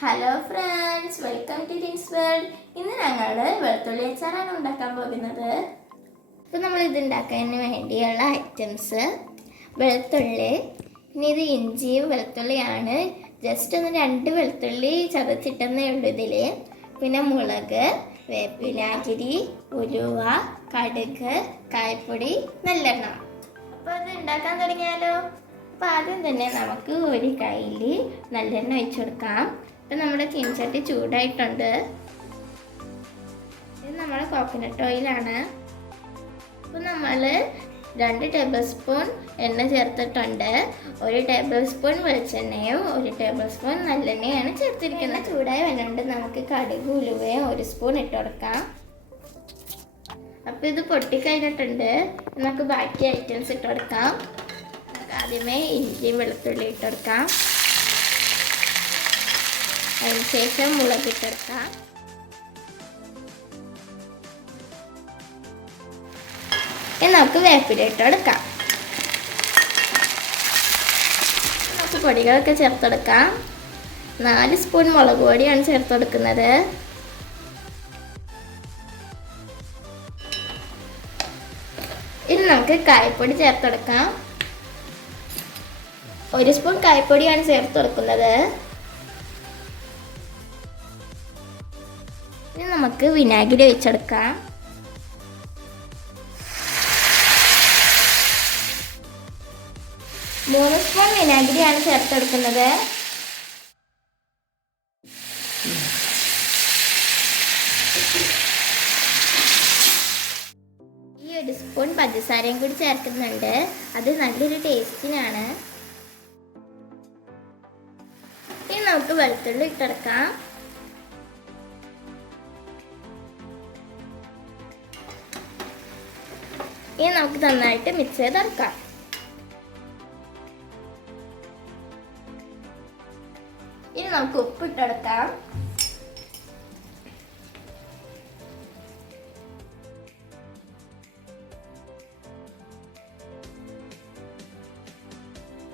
Hello friends, welcome to Tins world. ഇന്ന് ഞങ്ങൾ വെളുത്തുള്ളി അച്ചാറാണ് ഉണ്ടാക്കാൻ പോകുന്നത്. അപ്പോൾ നമ്മൾ ഇത് ഉണ്ടാക്കാൻ വേണ്ടിയുള്ള ഐറ്റംസ് വെളുത്തുള്ളി, പിന്നെ ഇത് ഇഞ്ചിയും വെളുത്തുള്ളിയാണ്. ജസ്റ്റ് ഒന്ന് 2 വെളുത്തുള്ളി ചതച്ചിട്ടെന്നേ ഉള്ളൂ ഇതിൽ. പിന്നെ മുളക്, വിനാഗിരി, ഉലുവ, കടുക്, കായപ്പൊടി, നല്ലെണ്ണ. അപ്പോൾ അത് ഉണ്ടാക്കാൻ തുടങ്ങിയാലോ? അപ്പോൾ ആദ്യം തന്നെ നമുക്ക് ഒരു കയ്യിൽ നല്ലെണ്ണ ഒഴിച്ചു കൊടുക്കാം. ഇപ്പം നമ്മുടെ ചീനച്ചട്ടി ചൂടായിട്ടുണ്ട്. ഇത് നമ്മുടെ കോക്കനട്ട് ഓയിലാണ്. അപ്പോൾ നമ്മൾ 2 ടേബിൾ സ്പൂൺ എണ്ണ ചേർത്തിട്ടുണ്ട്. 1 ടേബിൾ സ്പൂൺ വെളിച്ചെണ്ണയും 1 ടേബിൾ സ്പൂൺ നല്ലെണ്ണയാണ് ചേർത്തിരിക്കുന്നത്. ചൂടായി വരുന്നുണ്ട്. നമുക്ക് കടുക്, ഉലുവയും 1 സ്പൂൺ ഇട്ട് കൊടുക്കാം. അപ്പോൾ ഇത് പൊട്ടിക്കഴിഞ്ഞിട്ടുണ്ട്. നമുക്ക് ബാക്കി ഐറ്റംസ് ഇട്ട് കൊടുക്കാം. ആദ്യമേ ഇഞ്ചി വെളുത്തുള്ളി ഇട്ട് കൊടുക്കാം. അതിനുശേഷം മുളക് ഇട്ടെടുക്കാം. ഇനി നമുക്ക് വേപ്പില ഇട്ടെടുക്കാം. നമുക്ക് പൊടികളൊക്കെ ചേർത്തെടുക്കാം. 4 സ്പൂൺ മുളക് പൊടിയാണ് ചേർത്തെടുക്കുന്നത്. ഇനി നമുക്ക് കായപ്പൊടി ചേർത്തെടുക്കാം. 1 സ്പൂൺ കായപ്പൊടിയാണ് ചേർത്തെടുക്കുന്നത്. ഇനി നമുക്ക് വിനാഗിരി ഒഴിച്ചെടുക്കാം. 3 സ്പൂൺ വിനാഗിരിയാണ് ചേർത്തെടുക്കുന്നത്. ഈ 1 സ്പൂൺ പഞ്ചസാരയും കൂടി ചേർക്കുന്നുണ്ട്. അത് നല്ലൊരു ടേസ്റ്റിനാണ്. ഇനി നമുക്ക് വെളുത്തുള്ളി ഇട്ടെടുക്കാം. ഇനി നമുക്ക് നന്നായിട്ട് മിക്സ് ചെയ്തെടുക്കാം. ഇനി നമുക്ക് ഉപ്പ് ഇട്ടെടുക്കാം.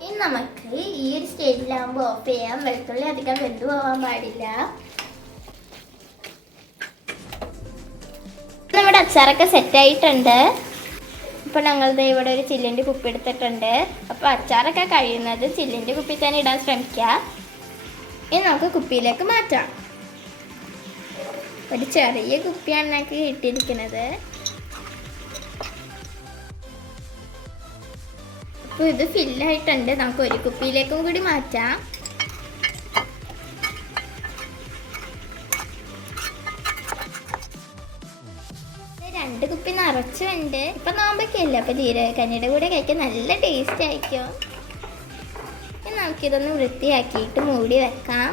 ഇനി നമുക്ക് ഈ ഒരു സ്റ്റേജിലാകുമ്പോൾ ഓഫ് ചെയ്യാം. വെളുത്തുള്ളി അധികം വെന്തു പോകാൻ പാടില്ല. നമ്മുടെ അച്ചാറൊക്കെ സെറ്റായിട്ടുണ്ട്. ഇപ്പോൾ ഞങ്ങളുടെ ഇവിടെ ഒരു ചില്ലിൻ്റെ കുപ്പി എടുത്തിട്ടുണ്ട്. അപ്പോൾ അച്ചാറൊക്കെ കഴിയുന്നത് ചില്ലിൻ്റെ കുപ്പി തന്നെ ഇടാൻ ശ്രമിക്കുക. ഇനി നമുക്ക് കുപ്പിയിലേക്ക് മാറ്റാം. ഒരു ചെറിയ കുപ്പിയാണ് ഞങ്ങൾക്ക് കിട്ടിയിരിക്കുന്നത്. അപ്പോൾ ഇത് ഫില്ലായിട്ടുണ്ട്. നമുക്ക് ഒരു കുപ്പിയിലേക്കും കൂടി മാറ്റാം. രണ്ട് കുപ്പി നിറച്ചുണ്ട്. ഇപ്പൊ നോമ്പൊക്കെ അല്ലേ, അപ്പൊ ജീരകക്കഞ്ഞിയുടെ കൂടെ കഴിക്കാൻ നല്ല ടേസ്റ്റ് ആയിരിക്കും. നമുക്കിതൊന്ന് വൃത്തിയാക്കിയിട്ട് മൂടി വെക്കാം.